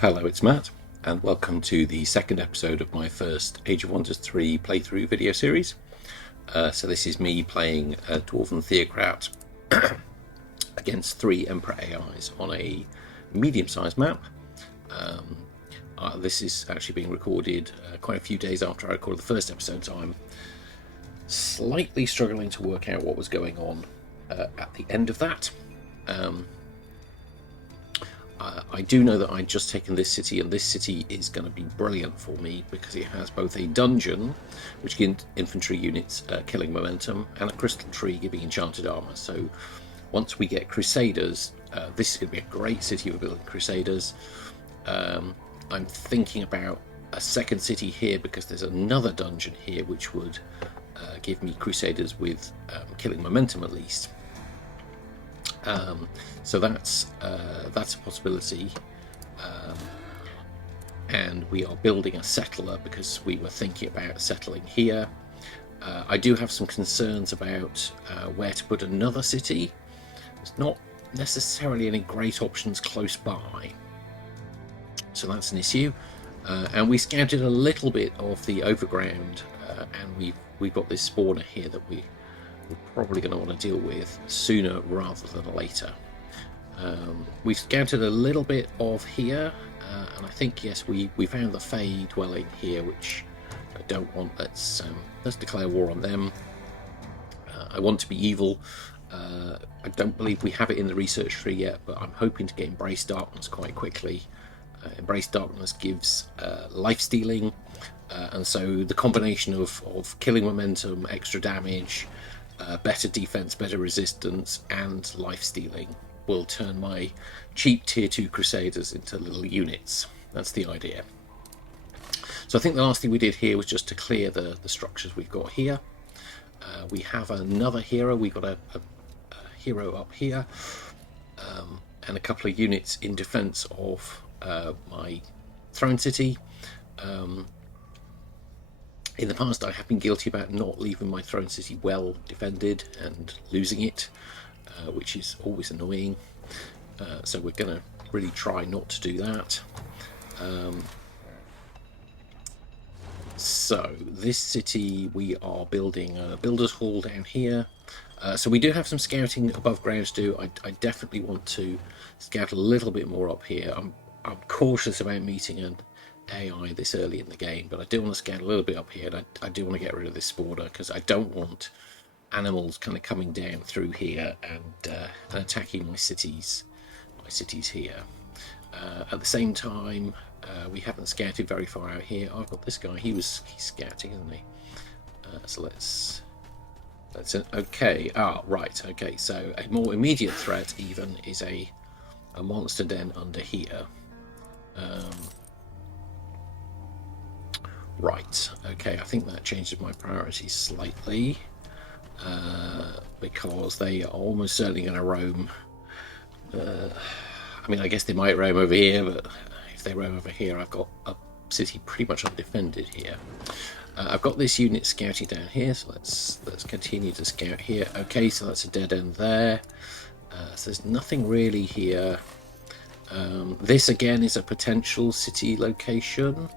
Hello, it's Matt, and welcome to the second episode of my first Age of Wonders 3 playthrough video series. So this is me playing a Dwarven Theocrat against 3 Emperor AIs on a medium-sized map. This is actually being recorded quite a few days after I recorded the first episode, so I'm slightly struggling to work out what was going on at the end of that. I do know that I'd just taken this city, and this city is going to be brilliant for me because it has both a dungeon, which gives infantry units killing momentum, and a crystal tree giving enchanted armor. So once we get Crusaders, this is going to be a great city for building Crusaders. I'm thinking about a second city here because there's another dungeon here which would give me Crusaders with killing momentum at least. So that's a possibility, and we are building a settler because we were thinking about settling here. I do have some concerns about where to put another city. There's not necessarily any great options close by, so that's an issue. And we scouted a little bit of the overground, and we've got this spawner here that we're probably going to want to deal with sooner rather than later. We've scouted a little bit of here, and I think, yes, we found the Fey dwelling here, which I don't want. Let's declare war on them. I want to be evil. I don't believe we have it in the research tree yet, but I'm hoping to get Embrace Darkness quite quickly. Embrace Darkness gives life stealing, and so the combination of killing momentum, extra damage, better defense, better resistance, and life stealing will turn my cheap tier 2 Crusaders into little units. That's the idea. So I think the last thing we did here was just to clear the structures we've got here. We have another hero. We've got a hero up here, and a couple of units in defense of my throne city. In the past, I have been guilty about not leaving my throne city well defended and losing it, which is always annoying. So we're going to really try not to do that. So this city, we are building a builder's hall down here. So we do have some scouting above ground to do. I definitely want to scout a little bit more up here. I'm cautious about meeting an AI this early in the game, but I do want to scout a little bit up here, and I do want to get rid of this spawner because I don't want animals kind of coming down through here and attacking my cities here. At the same time, we haven't scouted very far out here. I've got this guy. He's scouting, isn't he? So let's okay. Right. Okay. So a more immediate threat even is a monster den under here. Right, okay, I think that changes my priorities slightly, because they are almost certainly going to roam. I mean, I guess they might roam over here, but if they roam over here, I've got a city pretty much undefended here. I've got this unit scouting down here, so let's continue to scout here. Okay, so that's a dead end there. So there's nothing really here. This again is a potential city location.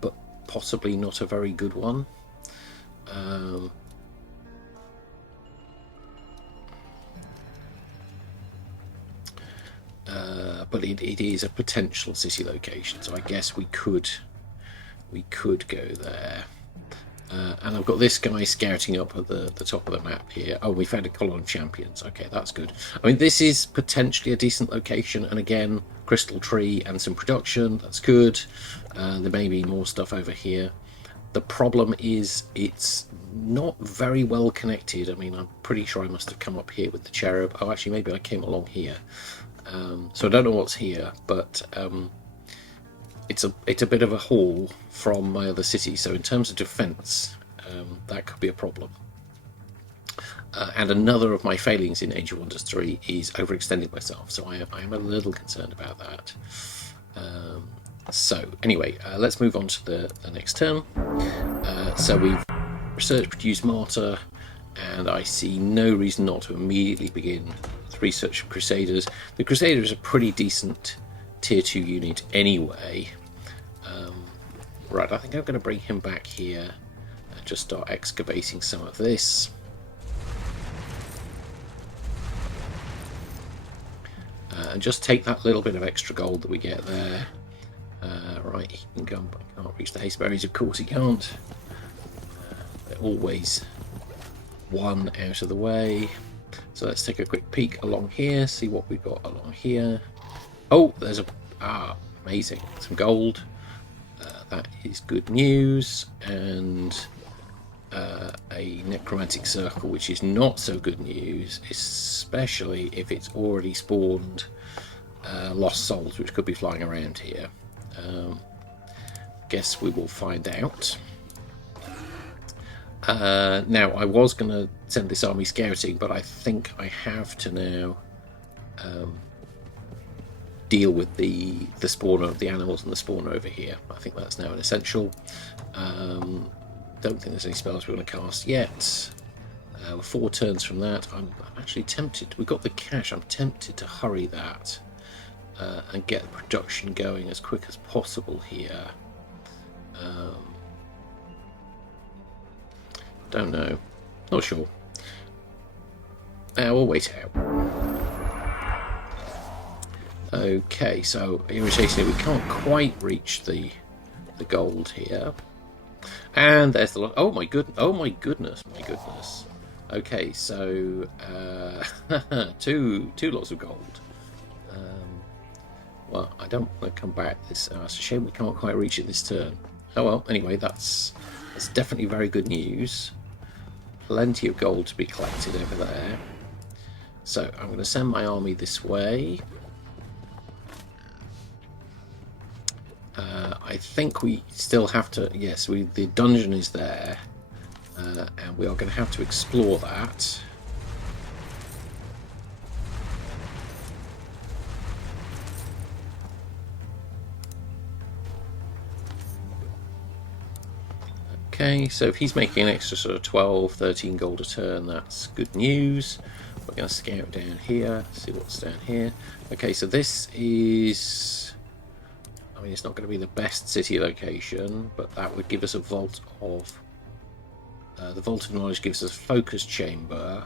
But possibly not a very good one. But it is a potential city location, so I guess we could go there. And I've got this guy scouting up at the top of the map here. Oh, we found a column of champions. Okay, that's good. I mean, this is potentially a decent location, and again, crystal tree and some production. That's good. There may be more stuff over here. The problem is it's not very well connected. I mean, I'm pretty sure I must have come up here with the cherub. Oh, actually, maybe I came along here. So I don't know what's here, but it's a bit of a haul from my other city. So in terms of defense, that could be a problem. And another of my failings in Age of Wonders 3 is overextending myself, so I am a little concerned about that. So anyway, let's move on to the next turn. So we've research produced Martyr, and I see no reason not to immediately begin the research of Crusaders. The Crusaders are pretty decent tier 2 unit anyway. Right, I think I'm going to bring him back here and just start excavating some of this. And just take that little bit of extra gold that we get there. Right, he can go. I can't reach the haste berries, of course he can't. They're always one out of the way. So let's take a quick peek along here, see what we've got along here. Oh, there's amazing, some gold. That is good news, and a necromantic circle, which is not so good news, especially if it's already spawned lost souls, which could be flying around here. Guess we will find out. Now, I was going to send this army scouting, but I think I have to now deal with the spawner of the animals and the spawner over here. I think that's now an essential. Don't think there's any spells we're going to cast yet. We're 4 turns from that. I'm actually tempted. We've got the cash. I'm tempted to hurry that and get the production going as quick as possible here. Don't know. Not sure. We'll wait out. Okay, so irritatingly, we can't quite reach the gold here. And there's the oh my goodness. Okay, so two lots of gold. Well, I don't want to come back this. It's a shame we can't quite reach it this turn. Oh well. Anyway, that's definitely very good news. Plenty of gold to be collected over there. So I'm going to send my army this way. I think we still have to. Yes, the dungeon is there, and we are going to have to explore that. Okay, so if he's making an extra sort of 12, 13 gold a turn, that's good news. We're going to scout down here, see what's down here. Okay, so this is... I mean, it's not going to be the best city location, but that would give us a vault of... the Vault of Knowledge gives us a focus chamber.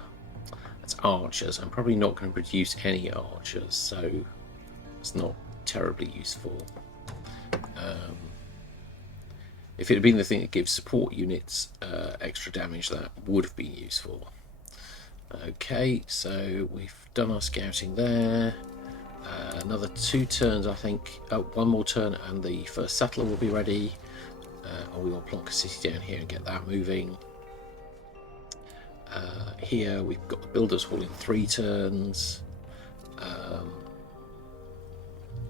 That's archers. I'm probably not going to produce any archers, so it's not terribly useful. If it had been the thing that gives support units extra damage, that would have been useful. Okay, so we've done our scouting there. Another 2 turns, I think. Oh, 1 more turn and the first settler will be ready. Or we will plonk a city down here and get that moving. Here we've got the Builders Hall in 3 turns.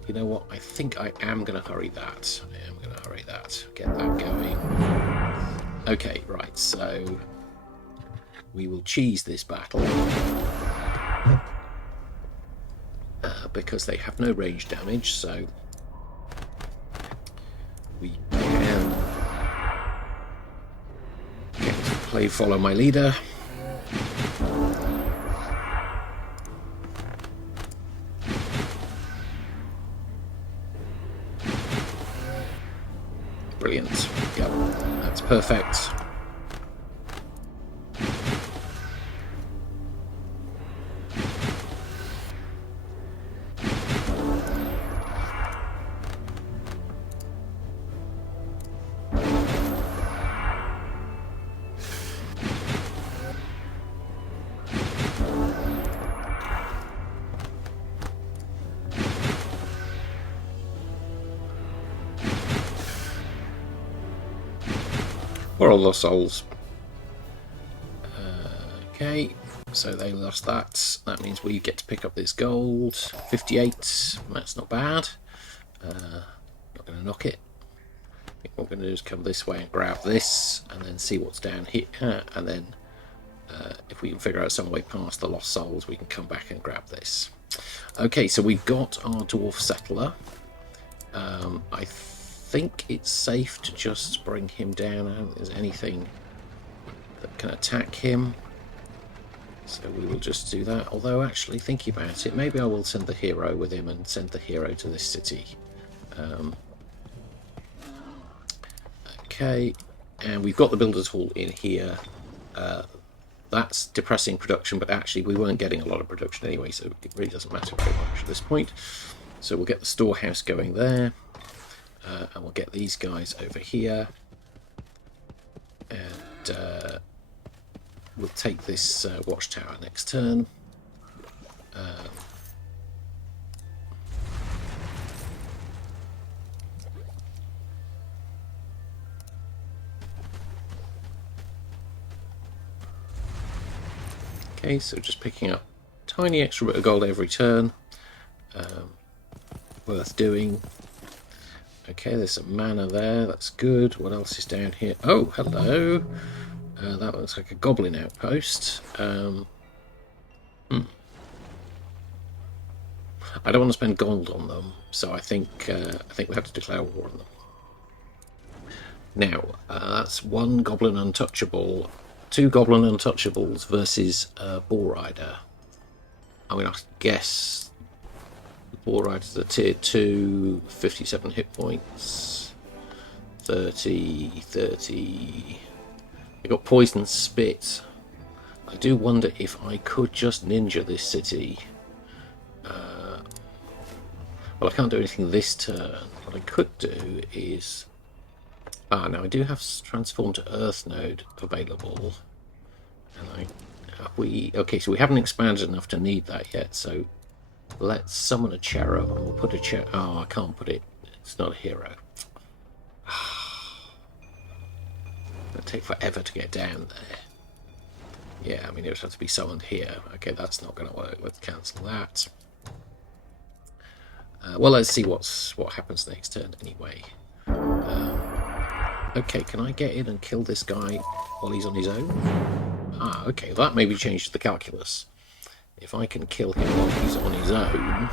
You know what? I think I am going to hurry that. Get that going. Okay, right, so we will cheese this battle. Because they have no range damage, so we can get to play follow my leader. Brilliant. Yep, that's perfect. Or all lost souls. Okay, so they lost that. That means we get to pick up this gold. 58. That's not bad. Not going to knock it. I think what we're going to do is come this way and grab this, and then see what's down here. And then, if we can figure out some way past the lost souls, we can come back and grab this. Okay, so we've got our dwarf settler. I think it's safe to just bring him down. I don't think there's anything that can attack him. So we will just do that. Although, actually, thinking about it, maybe I will send the hero with him and send the hero to this city. Okay, and we've got the builder's hall in here. That's depressing production, but actually we weren't getting a lot of production anyway, so it really doesn't matter very much at this point. So we'll get the storehouse going there, and we'll get these guys over here, and we'll take this watchtower next turn. Okay, so just picking up tiny extra bit of gold every turn. Worth doing. Okay, there's some mana there, that's good. What else is down here? Oh, hello! That looks like a goblin outpost. I don't want to spend gold on them, so I think we have to declare war on them. Now, that's one goblin untouchable, 2 goblin untouchables versus Bull Rider. I mean, I guess the Bull Rider's a tier 2, 57 hit points, 30. They got poison spit. I do wonder if I could just ninja this city. Well, I can't do anything this turn. What I could do is... now I do have Transform to Earth node available. And okay, so we haven't expanded enough to need that yet, so let's summon a cherub and we'll put a cherub... Oh, I can't put it. It's not a hero. It'll take forever to get down there. Yeah, I mean, it would have to be summoned here. Okay, that's not going to work. Let's cancel that. Well, let's see what happens next turn anyway. Okay, can I get in and kill this guy while he's on his own? Okay, that maybe changed the calculus. If I can kill him while he's on his own,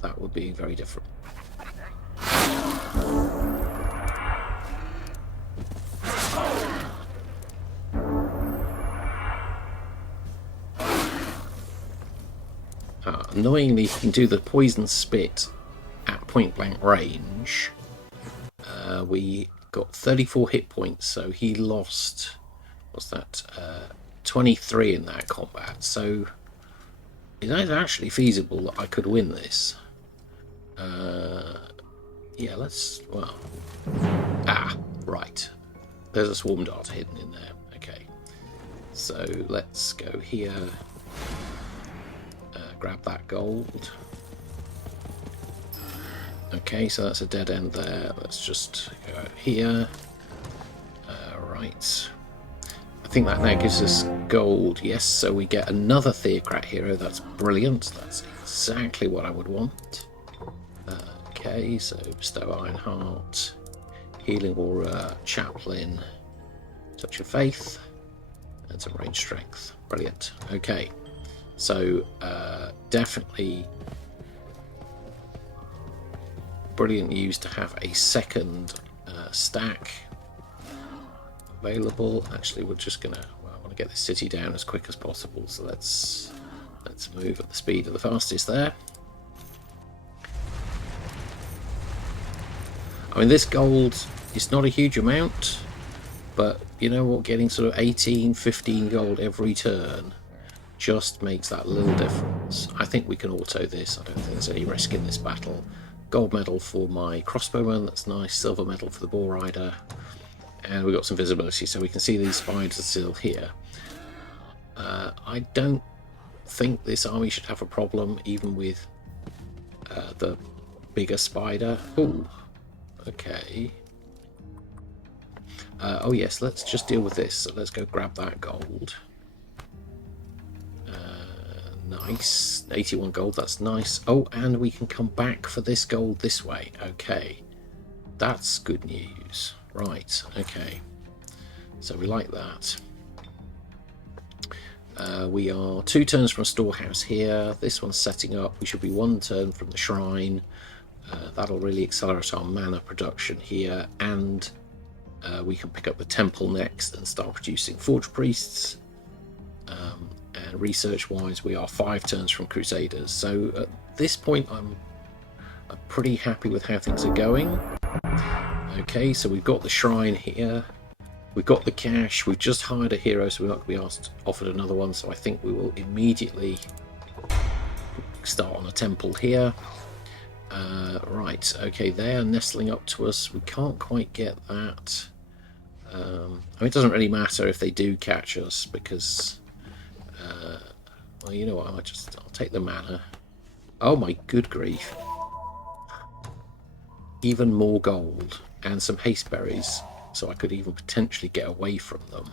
that would be very different. Annoyingly, he can do the poison spit at point blank range. We got 34 hit points, so he lost, what's that, 23 in that combat. So it is actually feasible that I could win this. Yeah, let's, well, right. There's a swarm dart hidden in there. Okay, so let's go here. Grab that gold. Okay, so that's a dead end there. Let's just go out here. Right. I think that now gives us gold. Yes, so we get another Theocrat hero. That's brilliant. That's exactly what I would want. Okay, so bestow Ironheart, Healing Aura, Chaplain, Touch of Faith, and some range strength. Brilliant. Okay. So, definitely brilliant news to have a second stack available. Actually, we're just gonna, well, I want to get this city down as quick as possible, so let's move at the speed of the fastest there. I mean, this gold is not a huge amount, but you know what, getting sort of 18, 15 gold every turn just makes that little difference. I think we can auto this. I don't think there's any risk in this battle. Gold medal for my crossbowman, that's nice. Silver medal for the Bull Rider. And we've got some visibility, so we can see these spiders still here. I don't think this army should have a problem, even with the bigger spider. Ooh, okay. Oh yes, let's just deal with this. So let's go grab that gold. Nice, 81 gold, that's nice. Oh, and we can come back for this gold this way. Okay, that's good news. Right, okay, so we like that. We are 2 turns from a storehouse here. This one's setting up. We should be 1 turn from the shrine. That'll really accelerate our mana production here, and we can pick up the temple next and start producing forge priests. And research-wise, we are 5 turns from Crusaders. So at this point, I'm pretty happy with how things are going. Okay, so we've got the shrine here. We've got the cash. We've just hired a hero, so we're not going to be offered another one. So I think we will immediately start on a temple here. Right, okay, they are nestling up to us. We can't quite get that. I mean, it doesn't really matter if they do catch us, because well, you know what, I'll take the mana. Oh my good grief. Even more gold and some haste berries, so I could even potentially get away from them.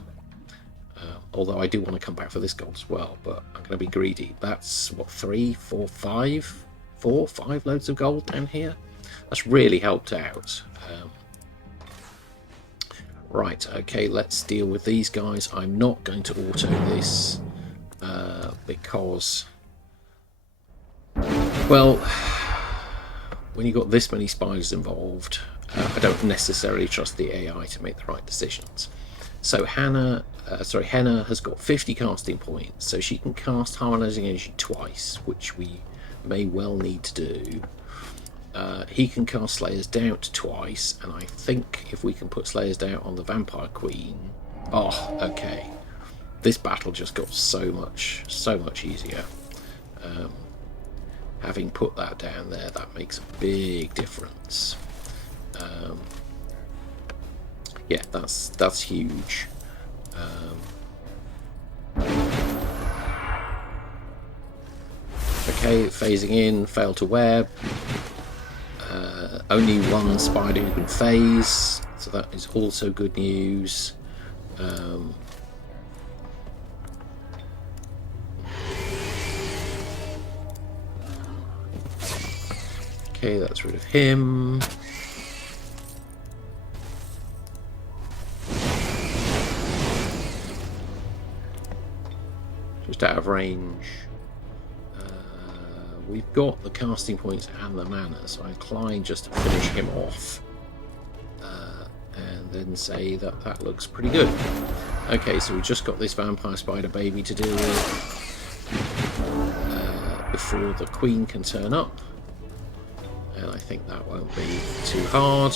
Although I do want to come back for this gold as well, but I'm going to be greedy. That's what, 3, 4, 5? 4, 5 loads of gold down here. That's really helped out. Right, okay, let's deal with these guys. I'm not going to auto this because, well, when you've got this many spiders involved, I don't necessarily trust the AI to make the right decisions. So Henna has got 50 casting points, so she can cast Harmonizing Energy twice, which we may well need to do. He can cast Slayer's Doubt twice, and I think if we can put Slayer's Doubt on the Vampire Queen... Oh, okay. This battle just got so much easier. Having put that down there, that makes a big difference. Yeah, that's huge. Okay, phasing in, failed to web. Only one spider who can phase, so that is also good news. Okay, that's rid of him. Just out of range. We've got the casting points and the mana, so I'm inclined just to finish him off. And then say that that looks pretty good. Okay, so we've just got this vampire spider baby to deal with before the queen can turn up. And I think that won't be too hard.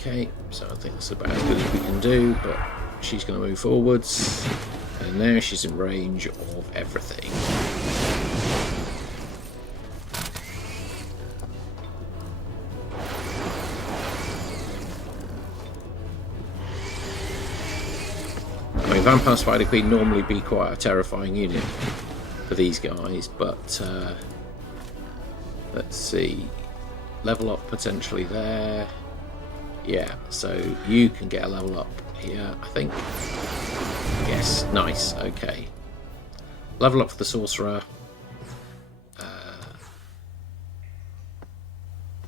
Okay, so I think that's about as good as we can do, but she's going to move forwards, and now she's in range of everything. I mean, Vampire Spider Queen normally be quite a terrifying unit for these guys, but let's see, level up potentially there. Yeah, so you can get a level up here, I think. Yes, nice, okay. Level up for the sorcerer. I'll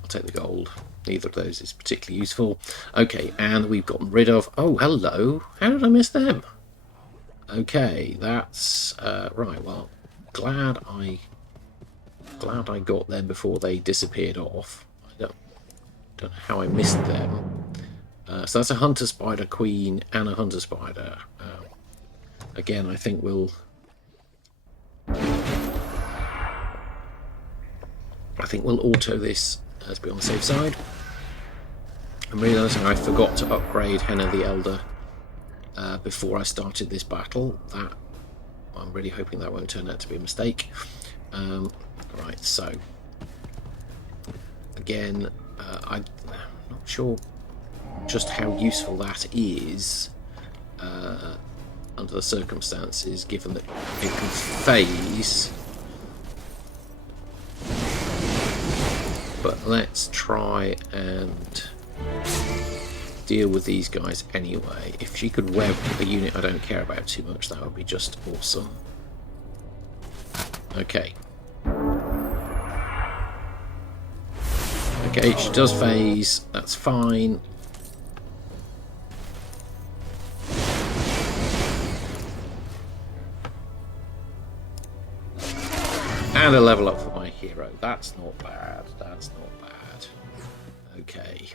take the gold. Neither of those is particularly useful. Okay, and we've gotten rid of... Oh, hello. How did I miss them? Okay, that's... right, well, glad I got them before they disappeared off. Don't know how I missed them. So that's a Hunter Spider Queen and a Hunter Spider. Again, I think we'll auto this. Let's be on the safe side. I'm realising I forgot to upgrade Henna the Elder before I started this battle. That I'm really hoping that won't turn out to be a mistake. Right, so again, I'm not sure just how useful that is under the circumstances, given that it can phase. But let's try and deal with these guys anyway. If she could web a unit I don't care about too much, that would be just awesome. Okay. Okay, she does phase, that's fine. And a level up for my hero. That's not bad, that's not bad. Okay.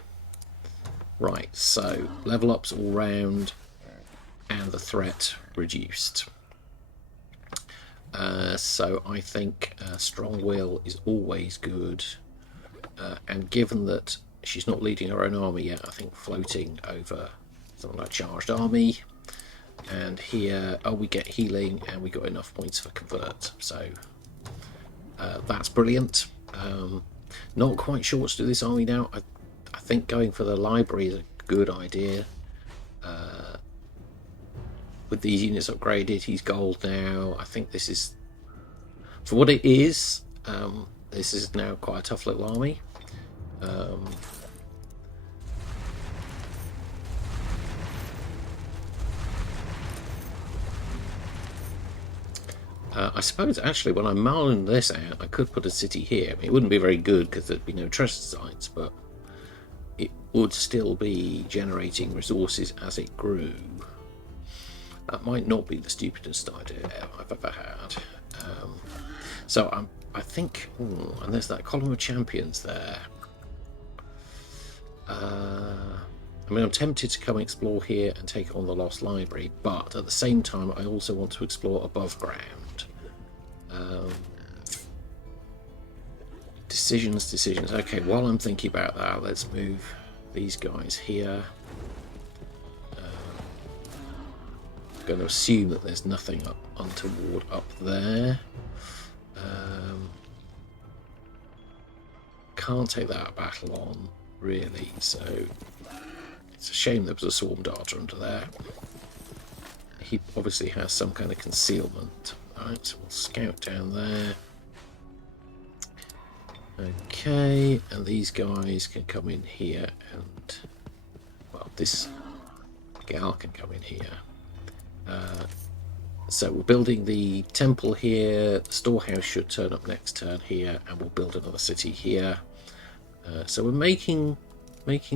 Right, so level ups all round and the threat reduced. So I think strong will is always good. And given that she's not leading her own army yet, I think floating over something like charged army. And here, oh, we get healing and we got enough points for convert. So that's brilliant. Not quite sure what to do with this army now. I think going for the library is a good idea. With these units upgraded, he's gold now. I think this is, for what it is, this is now quite a tough little army. I suppose actually when I mulling this out, I could put a city here. I mean, it wouldn't be very good because there'd be no treasure sites, but it would still be generating resources as it grew. That might not be the stupidest idea I've ever had. So I think, and there's that column of champions there. I mean, I'm tempted to come explore here and take on the Lost Library, but at the same time, I also want to explore above ground. Decisions. Okay, while I'm thinking about that, let's move these guys here. I'm going to assume that there's nothing untoward up there. Can't take that battle on, really, so it's a shame there was a swarm darter under there. He obviously has some kind of concealment. Alright, so we'll scout down there. Okay, and these guys can come in here and, well, this gal can come in here. So we're building the temple here, the storehouse should turn up next turn here, and we'll build another city here. So we're making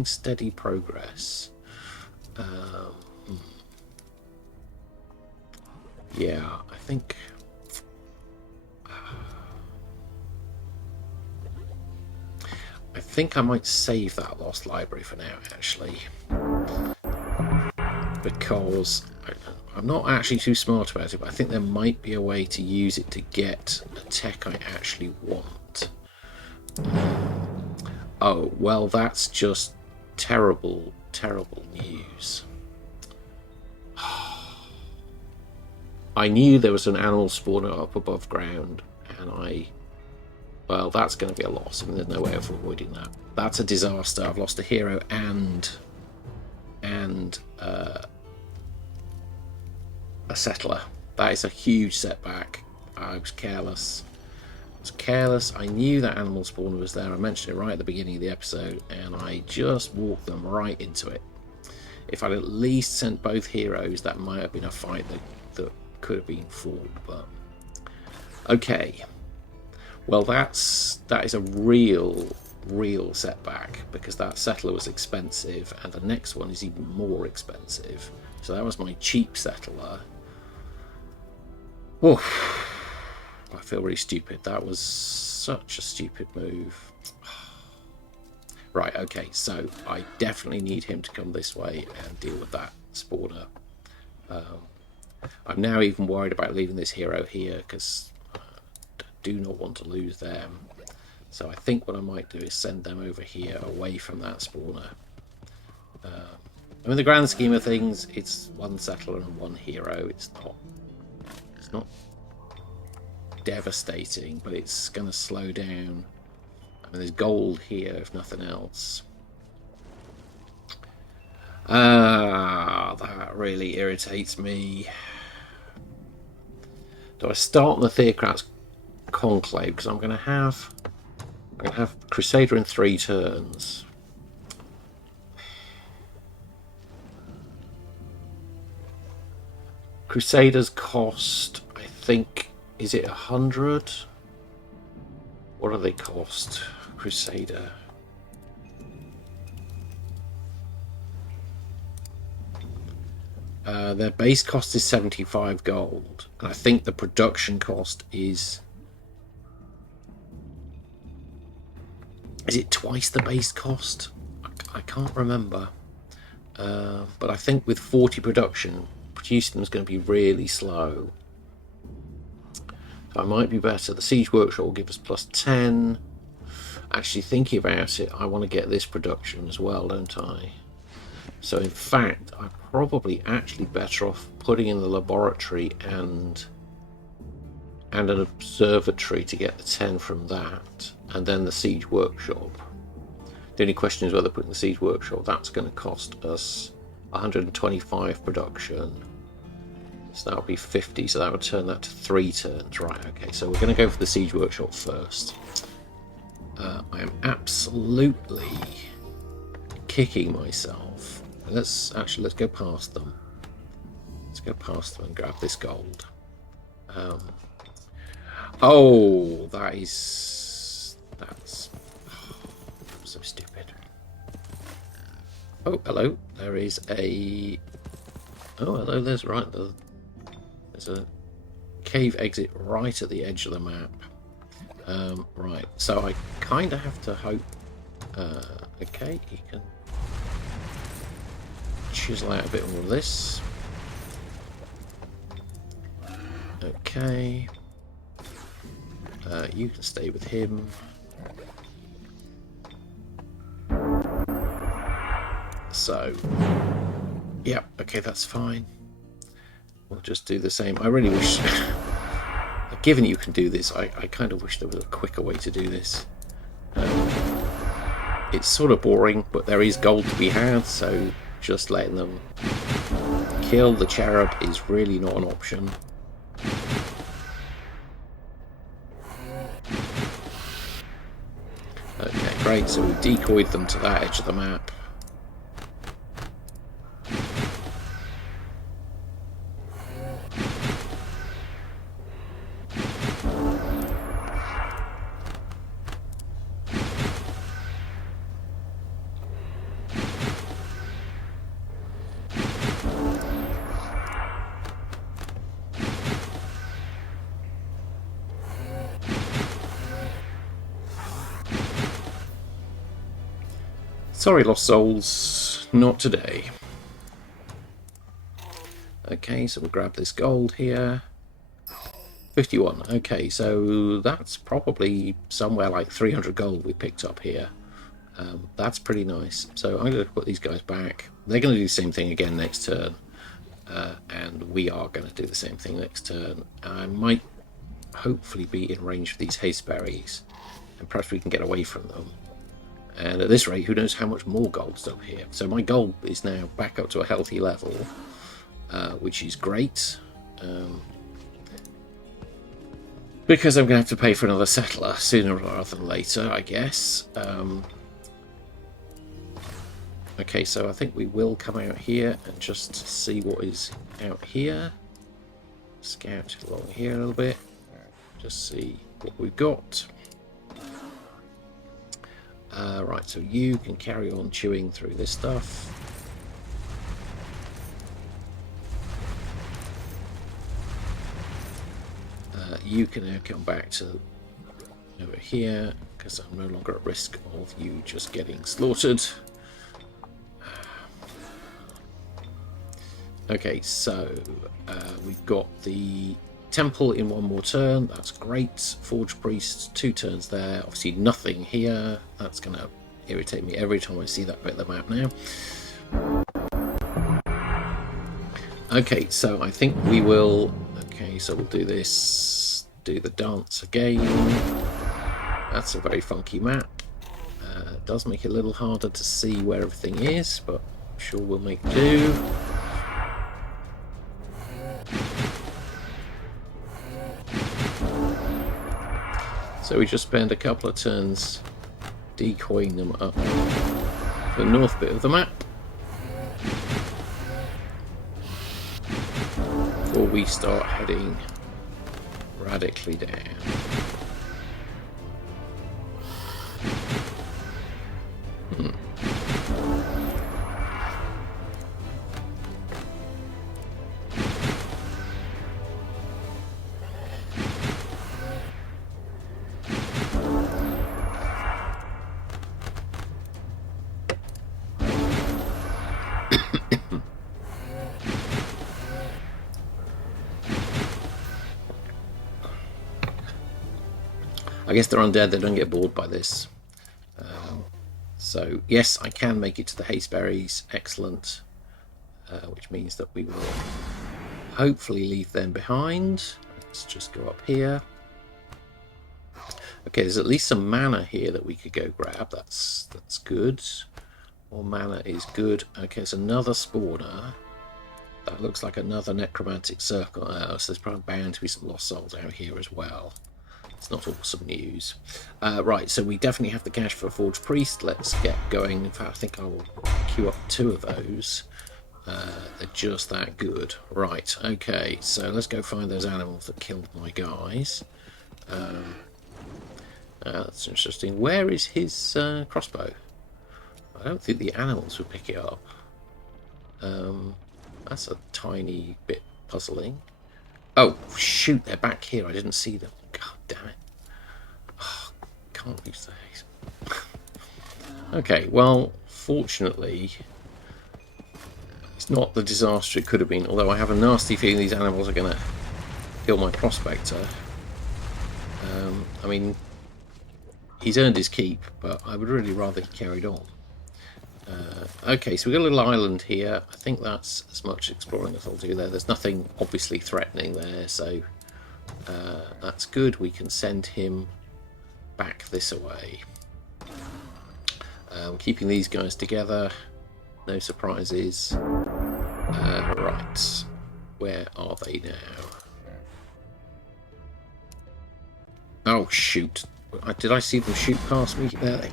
steady progress. Yeah, I think I might save that Lost Library for now, actually, because I'm not actually too smart about it, but I think there might be a way to use it to get a tech I actually want. Oh, well, that's just terrible, terrible news. I knew there was an animal spawner up above ground, and well, that's going to be a loss. I mean, there's no way of avoiding that. That's a disaster. I've lost a hero and a settler. That is a huge setback. I was careless. I knew that animal spawner was there. I mentioned it right at the beginning of the episode, and I just walked them right into it. If I'd at least sent both heroes, that might have been a fight that could have been fought. But okay. Well, that is a real setback, because that settler was expensive, and the next one is even more expensive. So that was my cheap settler. Oof. I feel really stupid. That was such a stupid move. Right, okay, so I definitely need him to come this way and deal with that spawner. I'm now even worried about leaving this hero here, because do not want to lose them. So I think what I might do is send them over here away from that spawner. I mean, the grand scheme of things, it's one settler and one hero. It's not devastating, but it's going to slow down. I mean, there's gold here if nothing else. That really irritates me. Do I start on the Theocrat's Conclave? Because I'm going to have Crusader in 3 turns. Crusaders cost, I think, is it 100? What do they cost? Crusader. Their base cost is 75 gold, and I think the production cost is it twice the base cost? I can't remember. But I think with 40 production, producing them is going to be really slow. So I might be better. The Siege Workshop will give us plus 10. Actually, thinking about it, I want to get this production as well, don't I? So in fact, I'm probably actually better off putting in the laboratory and an observatory to get the 10 from that, and then the Siege Workshop. The only question is whether putting the Siege Workshop, that's going to cost us 125 production. So that would be 50, so that would turn that to 3 turns. Right, okay, so we're going to go for the Siege Workshop first. I am absolutely kicking myself. Let's go past them. Let's go past them and grab this gold. Oh, that's so stupid. Oh, hello. There is a. Oh, hello. There's there's a cave exit right at the edge of the map. Right. So I kind of have to hope. Okay, you can chisel out a bit more of this. Okay. You can stay with him. So, yeah, okay, that's fine. We'll just do the same. I really wish, given you can do this, I kind of wish there was a quicker way to do this. It's sort of boring, but there is gold to be had, so just letting them kill the cherub is really not an option. Okay, great, so we decoyed them to that edge of the map. Sorry, Lost Souls, not today. Okay, so we'll grab this gold here. 51. Okay, so that's probably somewhere like 300 gold we picked up here. That's pretty nice. So I'm going to put these guys back. They're going to do the same thing again next turn. And we are going to do the same thing next turn. I might hopefully be in range of these haste berries. And perhaps we can get away from them. And at this rate, who knows how much more gold's up here. So my gold is now back up to a healthy level, which is great. Because I'm going to have to pay for another settler sooner rather than later, I guess. Okay, so I think we will come out here and just see what is out here. Scout along here a little bit. Just see what we've got. Right, so you can carry on chewing through this stuff. You can now come back to over here, because I'm no longer at risk of you just getting slaughtered. Okay, so we've got the temple in one more turn. That's great. Forge Priest, 2 turns there. Obviously nothing here. That's going to irritate me every time I see that bit of the map now. Okay, so I think we will... Okay, so we'll do this. Do the dance again. That's a very funky map. It does make it a little harder to see where everything is, but I'm sure we'll make do. So we just spend a couple of turns decoying them up the north bit of the map before we start heading radically down. I guess they're undead, they don't get bored by this. So yes, I can make it to the hasteberries. Excellent. Which means that we will hopefully leave them behind. Let's just go up here. Okay, there's at least some mana here that we could go grab. That's good. More mana is good. Okay, it's another spawner. That looks like another necromantic circle. So there's probably bound to be some lost souls out here as well. It's not awesome news. Right, so we definitely have the cash for a Forged Priest. Let's get going. In fact, I think I will queue up 2 of those. They're just that good. Right, okay, so let's go find those animals that killed my guys. That's interesting. Where is his crossbow? I don't think the animals would pick it up. That's a tiny bit puzzling. Oh, shoot, they're back here. I didn't see them. God damn it. Oh, can't use the haste. Okay, well, fortunately, it's not the disaster it could have been, although I have a nasty feeling these animals are going to kill my prospector. I mean, he's earned his keep, but I would really rather he carried on. Okay, so we've got a little island here. I think that's as much exploring as I'll do there. There's nothing obviously threatening there, so that's good. We can send him back this way. Keeping these guys together. No surprises. Right. Where are they now? Oh, shoot. Did I see them shoot past me? There they...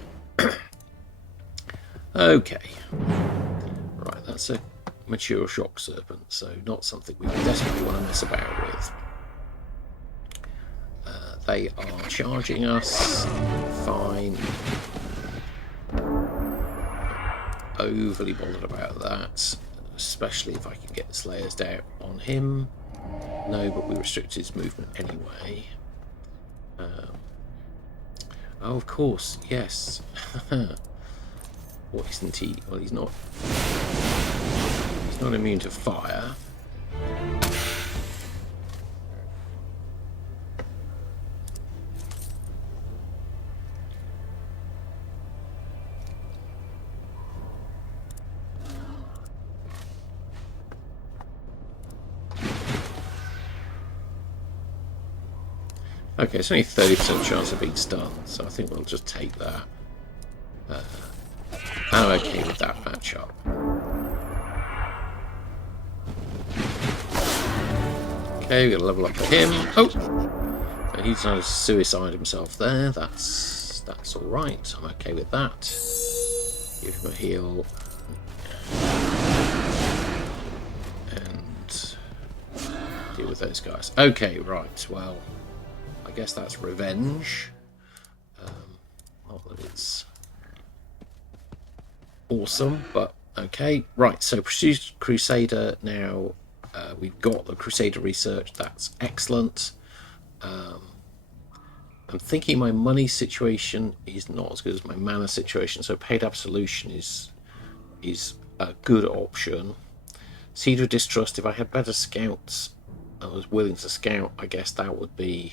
Okay. Right, that's a mature shock serpent, so not something we desperately want to mess about with. They are charging us. Fine. Overly bothered about that, especially if I can get the Slayers down on him. No, but we restrict his movement anyway. Oh, of course, yes. What isn't he? Well, he's not. He's not immune to fire. Okay, it's only 30% chance of being stunned, so I think we'll just take that. I'm okay with that matchup. Okay, we're gonna level up him. Oh, so he's trying to suicide himself there. That's all right. I'm okay with that. Give him a heal and deal with those guys. Okay, right. Well, I guess that's revenge. Not that it's awesome, but okay. Right, so Prestige Crusader now. We've got the Crusader research. That's excellent. I'm thinking my money situation is not as good as my mana situation, so Paid Absolution is a good option. Seed of Distrust, if I had better scouts, I was willing to scout, I guess that would be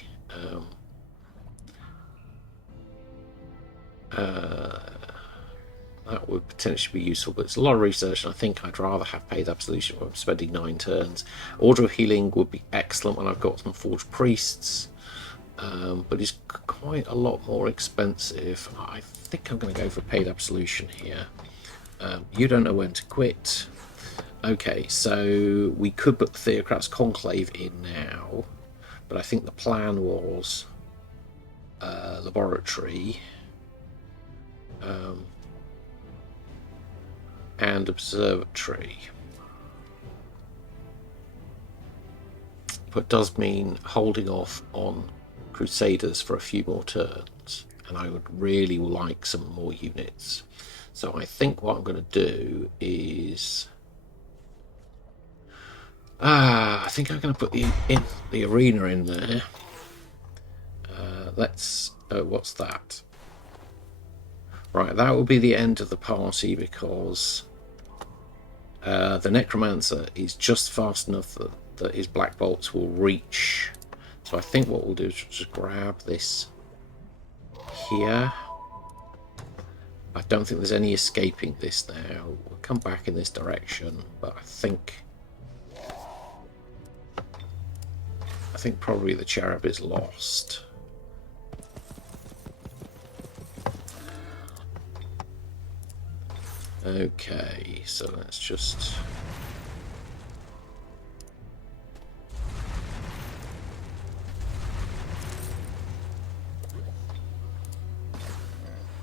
that would potentially be useful, but it's a lot of research, and I think I'd rather have Paid Absolution when I'm spending 9 turns. Order of Healing would be excellent when I've got some Forged Priests, but it's quite a lot more expensive. I think I'm going to go for Paid Absolution here. You don't know when to quit. Okay, so we could put the Theocrat's Conclave in now, but I think the plan was Laboratory and Observatory. But does mean holding off on Crusaders for a few more turns, and I would really like some more units. So I think what I'm going to do is I think I'm going to put the arena in there. What's that? Right, that will be the end of the party because the Necromancer is just fast enough that his Black Bolts will reach. So I think what we'll do is just grab this here. I don't think there's any escaping this now. We'll come back in this direction, but I think probably the cherub is lost. Okay, so let's just...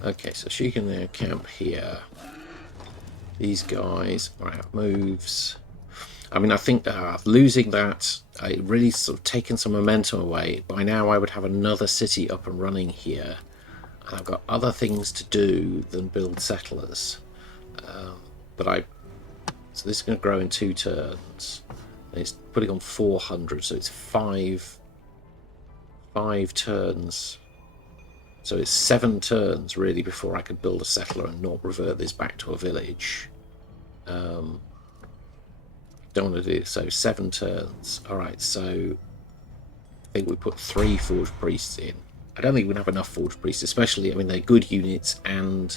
Okay, so she can now camp here. These guys are out moves. I mean, I think losing that, it really sort of taken some momentum away. By now I would have another city up and running here. And I've got other things to do than build settlers. So this is going to grow in 2 turns. And it's putting on 400, so it's 5 turns. So it's 7 turns really before I could build a settler and not revert this back to a village. Don't want to do it. So 7 turns. Alright, so I think we put 3 Forged Priests in. I don't think we have enough Forged Priests, especially, I mean, they're good units and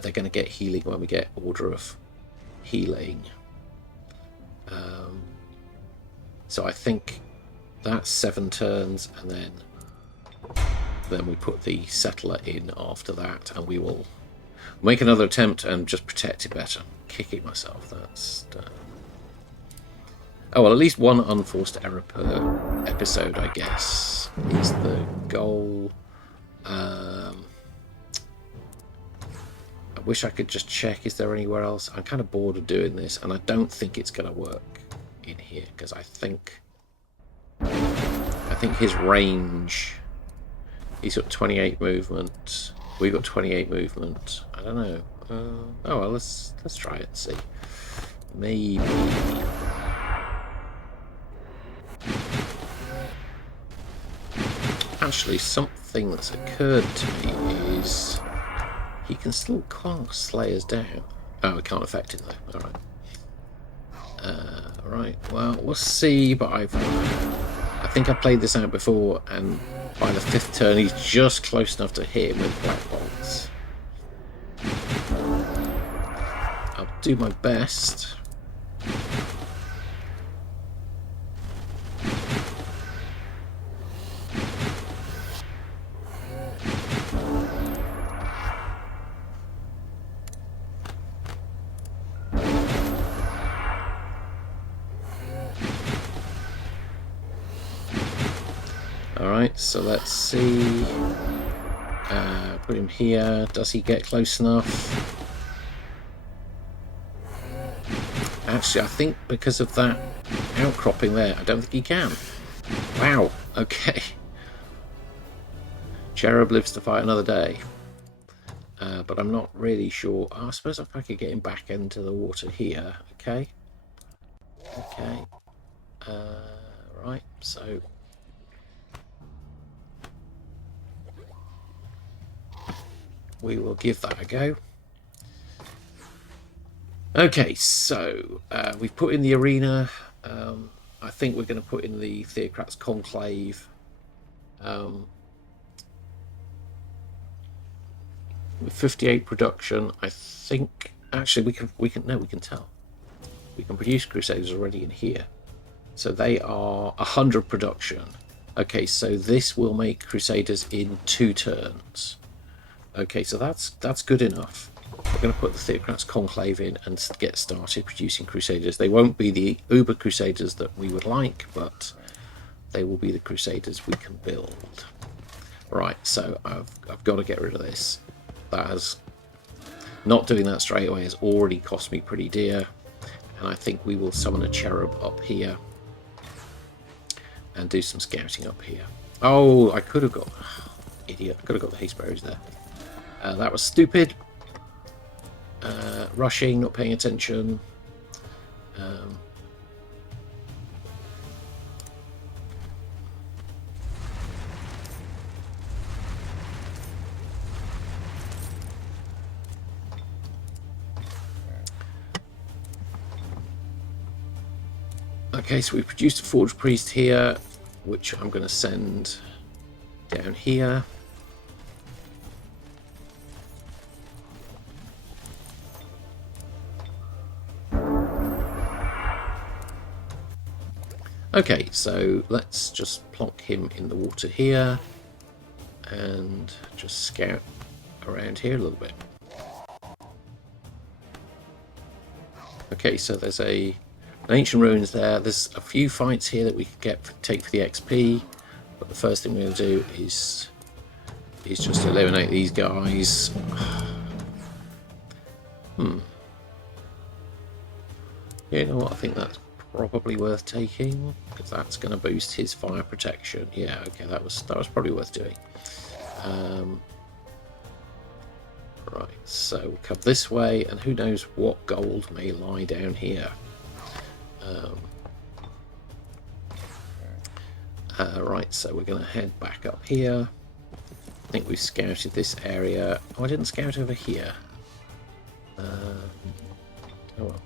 they're going to get healing when we get Order of Healing. So I think that's 7 turns, and then we put the settler in after that, and we will make another attempt and just protect it better. Kicking myself, that's... Oh, well, at least 1 unforced error per episode, I guess, is the goal. I wish I could just check, is there anywhere else? I'm kind of bored of doing this, and I don't think it's going to work in here, because I think his range... He's got 28 movement. We've got 28 movement. I don't know. Oh well, let's try it and see. Maybe. Actually, something that's occurred to me is he can still cast Slayers down. Oh, it can't affect it though. All right. Right. Well, we'll see. But I think I played this out before, and by the 5th turn, he's just close enough to hit him with Black Bolts. I'll do my best. Alright, so let's see. Put him here. Does he get close enough? Actually, I think because of that outcropping there, I don't think he can. Wow, okay. Cherub lives to fight another day. But I'm not really sure. Oh, I suppose if I could get him back into the water here. Okay. Okay. Right, so... we will give that a go. Okay, so we've put in the arena. I think we're going to put in the Theocrats Conclave. With 58 production, I think actually we can tell. We can produce Crusaders already in here. So they are 100 production. Okay, so this will make Crusaders in 2 turns. Okay, so that's good enough. We're going to put the Theocrats Conclave in and get started producing Crusaders. They won't be the Uber Crusaders that we would like, but they will be the Crusaders we can build. Right, so I've got to get rid of this. That has... not doing that straight away has already cost me pretty dear. And I think we will summon a cherub up here and do some scouting up here. Oh, I could have got... idiot, I could have got the haste berries there. That was stupid. Rushing, not paying attention. Okay, so we produced a Forged Priest here, which I'm going to send down here. Okay, so let's just plonk him in the water here and just scout around here a little bit. Okay, so there's an ancient ruins there. There's a few fights here that we could take for the XP, but the first thing we're going to do is just eliminate these guys. You know what? I think that's probably worth taking because that's going to boost his fire protection. Yeah, okay, that was probably worth doing. Right, so we'll come this way, and who knows what gold may lie down here. Right, so we're going to head back up here. I think we've scouted this area. Oh, I didn't scout over here. Oh well.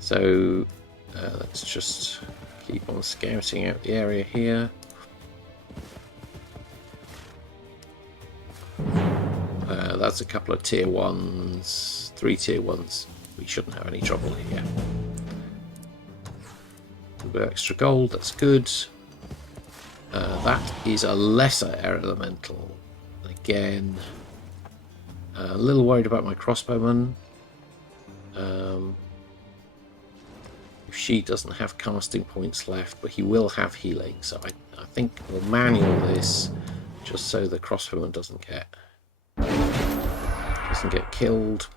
So let's just keep on scouting out the area here. That's a couple of tier 1s, 3 tier 1s. We shouldn't have any trouble here. A bit of extra gold, that's good. That is a lesser air elemental. Again, a little worried about my crossbowman. She doesn't have casting points left, but he will have healing, so I think we'll manual this just so the crossbowman doesn't get killed.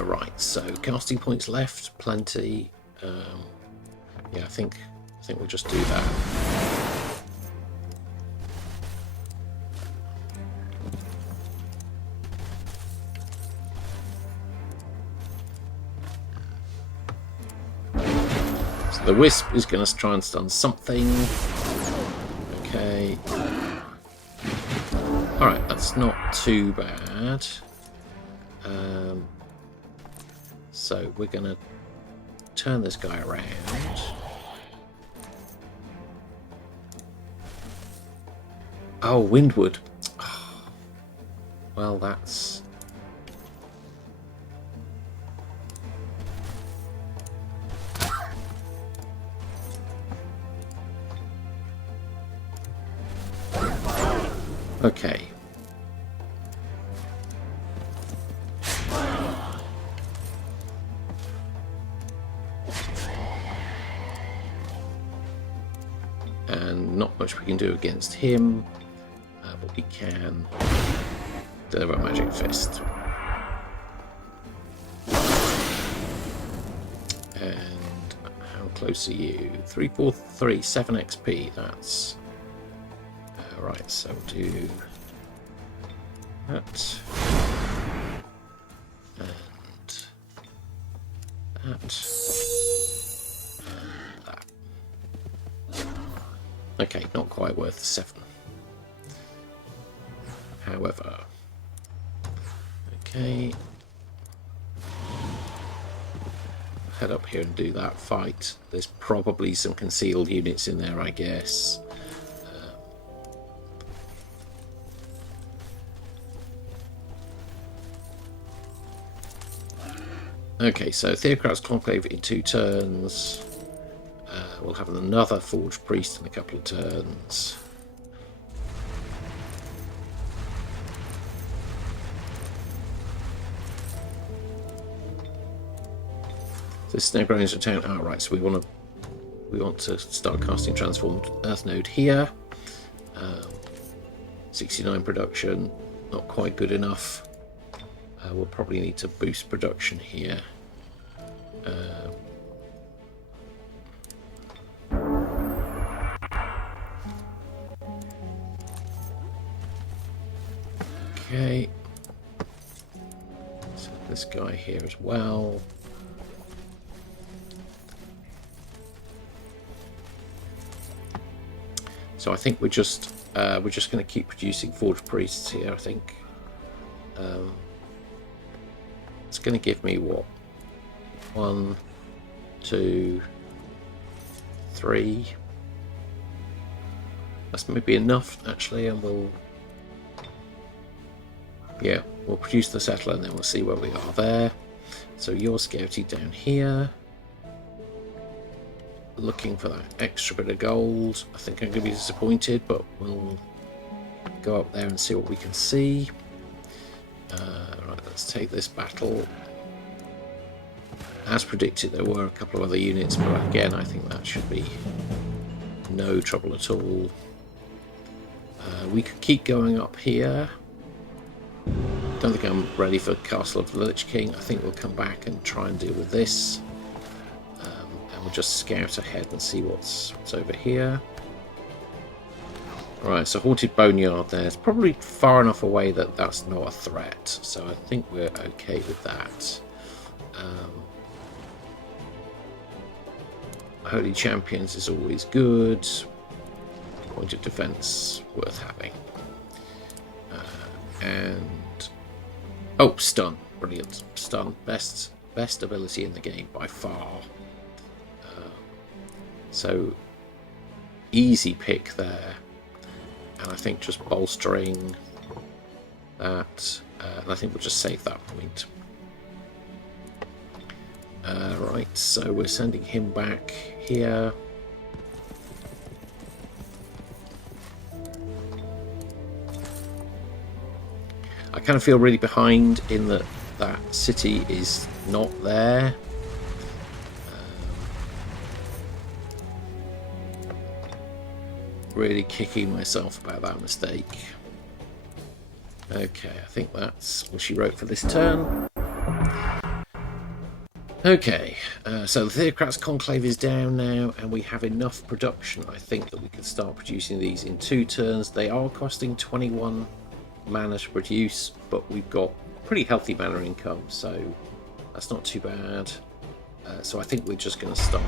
Right, so casting points left, plenty. Yeah, I think we'll just do that. The Wisp is going to try and stun something. Okay. Alright, that's not too bad. So we're going to turn this guy around. Oh, Windwood. Oh, well, that's... Okay. And not much we can do against him, but we can deliver a magic fist. And how close are you? 3, 4, 3, 7 XP. That's right. So we'll do that and that. Okay, not quite worth 7. However, okay, head up here and do that fight. There's probably some concealed units in there, I guess. Okay, so Theocrat's Conclave in 2 turns. We'll have another Forged Priest in a couple of turns. So Snare Grounds are town. Oh, right, so we want to start casting Transformed Earth Node here. 69 production, not quite good enough. We'll probably need to boost production here. Okay, so this guy here as well. So I think we're just going to keep producing Forged Priests here. I think it's going to give me what, 1, 2, 3. That's maybe enough, actually, and we'll produce the settler and then we'll see where we are there. So you're scouting down here, looking for that extra bit of gold. I think I'm going to be disappointed, but we'll go up there and see what we can see. Right, let's take this battle. As predicted, there were a couple of other units, but again, I think that should be no trouble at all. We could keep going up here. Don't think I'm ready for Castle of the Lich King. I think we'll come back and try and deal with this. And we'll just scout ahead and see what's over here. Right, so Haunted Boneyard there. It's probably far enough away that that's not a threat. So I think we're okay with that. Holy Champions is always good. Point of defense worth having. And oh, stun, brilliant. Stun, best ability in the game by far. So easy pick there, and I think just bolstering that, and I think we'll just save that point. Right, so we're sending him back here. I kind of feel really behind in that city is not there. Really kicking myself about that mistake. Okay, I think that's all she wrote for this turn. Okay, so the Theocrat's Conclave is down now, and we have enough production, I think, that we can start producing these in 2 turns. They are costing 21 mana to produce, but we've got pretty healthy mana income, so that's not too bad. So I think we're just going to start.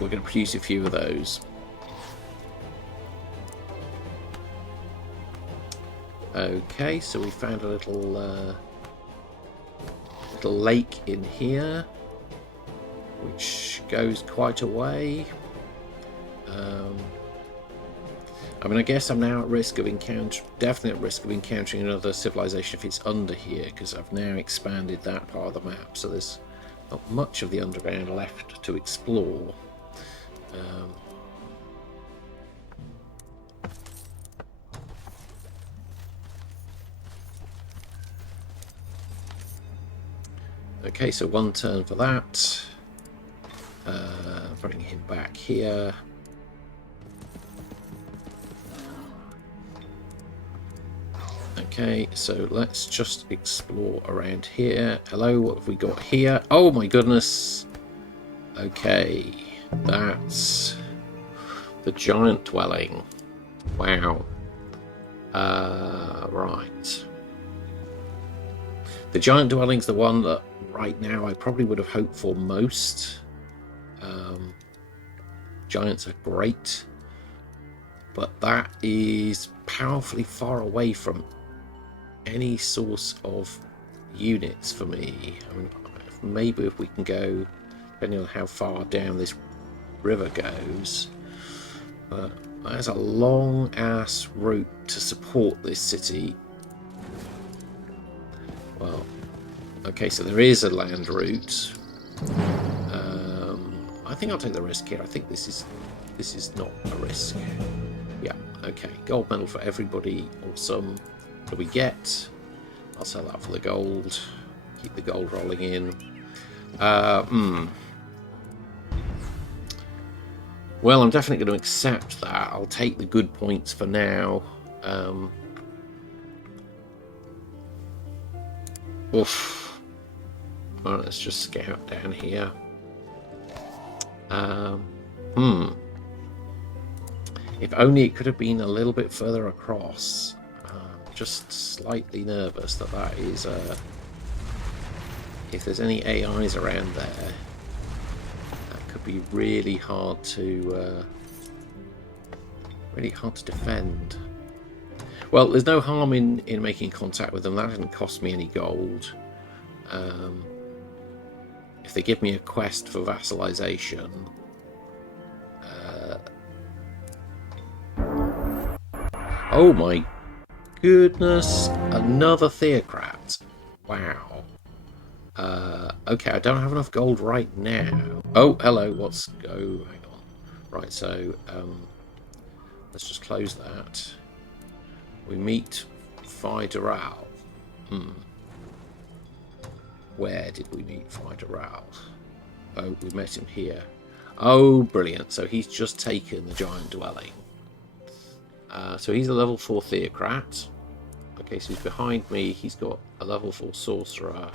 We're going to produce a few of those. Okay, so we found a little lake in here, which goes quite a way. I mean, I guess I'm now at risk of definitely at risk of encountering another civilization if it's under here, because I've now expanded that part of the map, so there's not much of the underground left to explore. Okay, so 1 turn for that. Bring him back here. Okay, so let's just explore around here. Hello, what have we got here? Oh my goodness. Okay, that's the giant dwelling. Wow. Right. The giant dwelling's the one that right now I probably would have hoped for most. Giants are great, but that is powerfully far away from any source of units for me. I mean, maybe if we can go, depending on how far down this river goes, but there's a long ass route to support this city. Well, okay, so there is a land route. I think I'll take the risk here. I think this is not a risk. Yeah, okay. Gold medal for everybody. Awesome. What do we get? I'll sell that for the gold. Keep the gold rolling in. Well, I'm definitely going to accept that. I'll take the good points for now. Oof. Well, let's just scout down here. If only it could have been a little bit further across. Just slightly nervous that is. If there's any AIs around there, that could be really hard to defend. Well, there's no harm in making contact with them. That didn't cost me any gold. if they give me a quest for vassalization, oh my goodness, another Theocrat. Wow. Okay, I don't have enough gold right now. Oh, hello, hang on. Right, so, let's just close that. We meet Fideral. Where did we meet Fideral? Oh, we met him here. Oh, brilliant. So he's just taken the giant dwelling. So he's a level 4 Theocrat. Okay, so he's behind me. He's got a level 4 Sorcerer,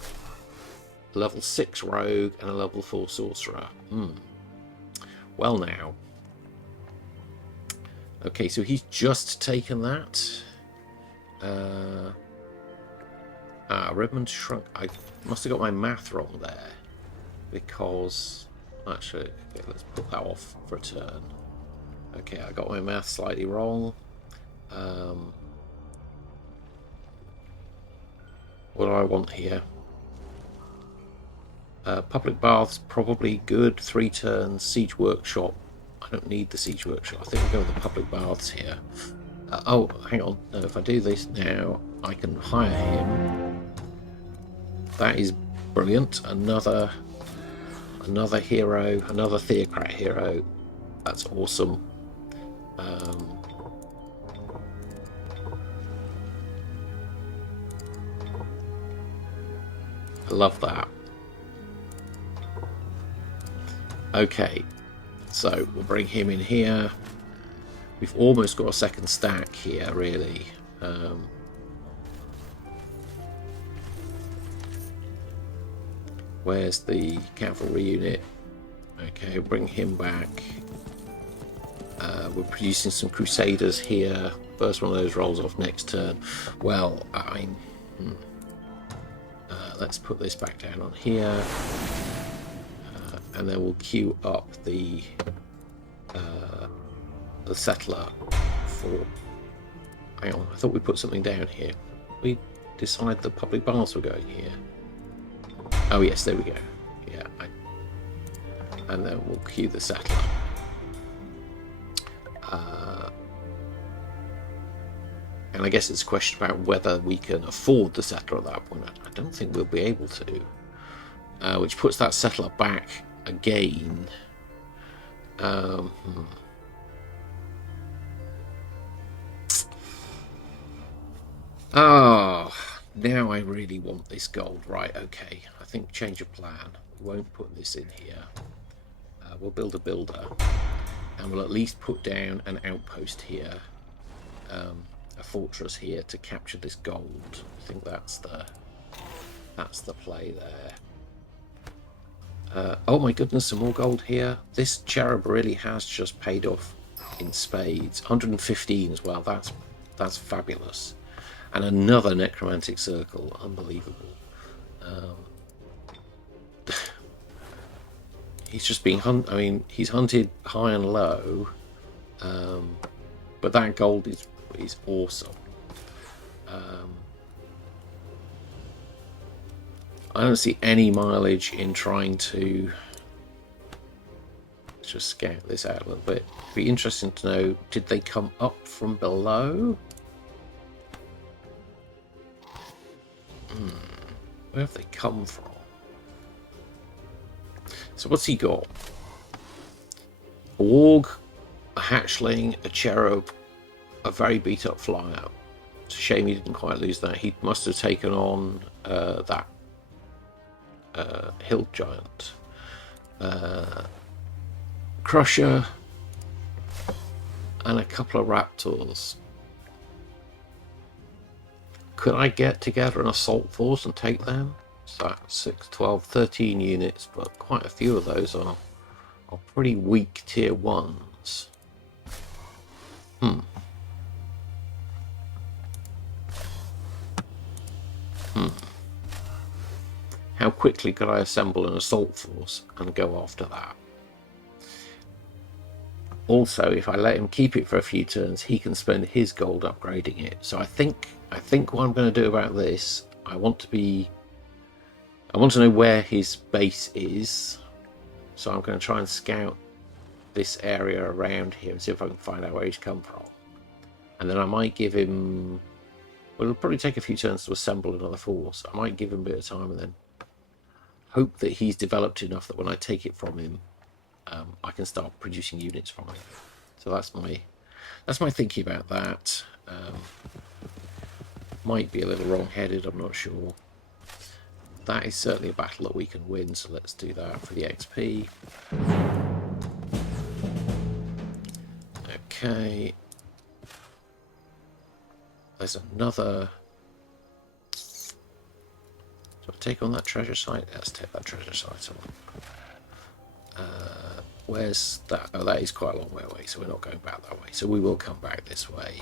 a level 6 Rogue, and a level 4 Sorcerer. Well now. Okay, so he's just taken that. Redmond shrunk. I must have got my math wrong there. Because... Actually, okay, let's put that off for a turn. Okay, I got my math slightly wrong. What do I want here? Public baths, probably good. 3 turns. Siege workshop. I don't need the siege workshop. I think we'll go with the public baths here. Oh, hang on. No, if I do this now, I can hire him. That is brilliant. Another hero, another Theocrat hero. That's awesome. I love that. Okay, so we'll bring him in here. We've almost got a second stack here, really. Where's the cavalry unit? Okay, bring him back. We're producing some Crusaders here. First one of those rolls off next turn. Well, let's put this back down on here. And then we'll queue up the settler for... Hang on, I thought we put something down here. We decided the public baths were going here. Oh yes, there we go. Yeah, and then we'll queue the settler. And I guess it's a question about whether we can afford the settler at that point. I don't think we'll be able to. Which puts that settler back again. Oh, now I really want this gold. Right, okay. I think change of plan. We won't put this in here. We'll build a builder. And we'll at least put down an outpost here. A fortress here to capture this gold. I think that's the play there. Oh my goodness, some more gold here. This cherub really has just paid off in spades. 115 as well. That's fabulous. And another necromantic circle. Unbelievable. He's just being hunted. I mean, he's hunted high and low. But that gold is awesome. I don't see any mileage in trying to... Let's just scout this out a little bit. It'd be interesting to know, did they come up from below? Where have they come from? So what's he got? A warg, a hatchling, a cherub, a very beat up flyer. It's a shame he didn't quite lose that. He must have taken on that hill giant. Crusher, and a couple of raptors. Could I get together an assault force and take them? So that's 6, 12, 13 units, but quite a few of those are pretty weak tier 1s. How quickly could I assemble an assault force and go after that? Also, if I let him keep it for a few turns, he can spend his gold upgrading it. So I think what I'm going to do about this, I want to be I want to know where his base is, so I'm going to try and scout this area around here and see if I can find out where he's come from. And then I might give him... Well, it'll probably take a few turns to assemble another force. I might give him a bit of time and then hope that he's developed enough that when I take it from him, I can start producing units from it. So that's my thinking about that. Might be a little wrong-headed, I'm not sure. That is certainly a battle that we can win, so let's do that for the XP. Okay. There's another... Do I take on that treasure site? Let's take that treasure site on. Where's that? Oh, that is quite a long way away, so we're not going back that way. So we will come back this way.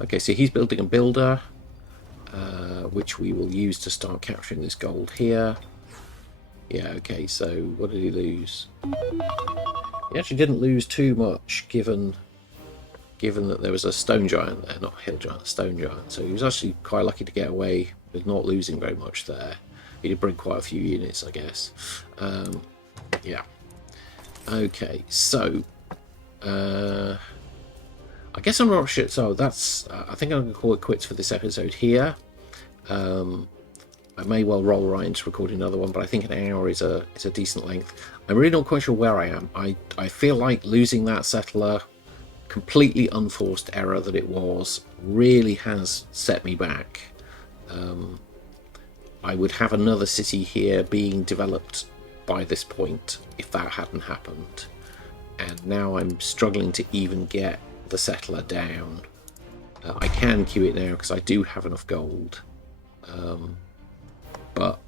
Okay, so he's building a builder, which we will use to start capturing this gold here. Yeah, okay, so what did he lose? He actually didn't lose too much, given that there was a stone giant there, not a hill giant, a stone giant. So he was actually quite lucky to get away with not losing very much there. He did bring quite a few units, I guess. Yeah. Okay, so... I guess I'm not sure. So that's... I think I'm going to call it quits for this episode here. I may well roll right into recording another one, but I think an hour is a decent length. I'm really not quite sure where I am. I feel like losing that settler, completely unforced error that it was, really has set me back. I would have another city here being developed by this point if that hadn't happened. And now I'm struggling to even get the settler down. I can queue it now because I do have enough gold. But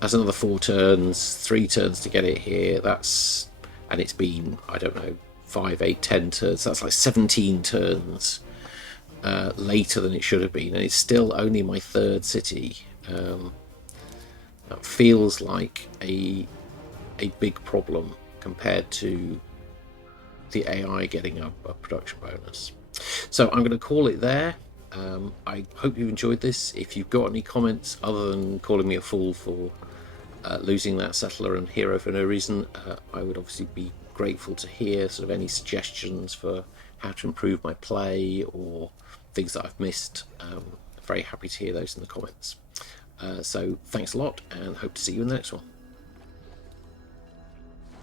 as another 4 turns, 3 turns to get it here, and it's been, I don't know, 5, 8, 10 turns, that's like 17 turns later than it should have been, and it's still only my 3rd city. That feels like a big problem compared to the AI getting a production bonus. So I'm going to call it there. I hope you've enjoyed this. If you've got any comments other than calling me a fool for losing that settler and hero for no reason, I would obviously be grateful to hear sort of any suggestions for how to improve my play or things that I've missed. Very happy to hear those in the comments. So thanks a lot and hope to see you in the next one.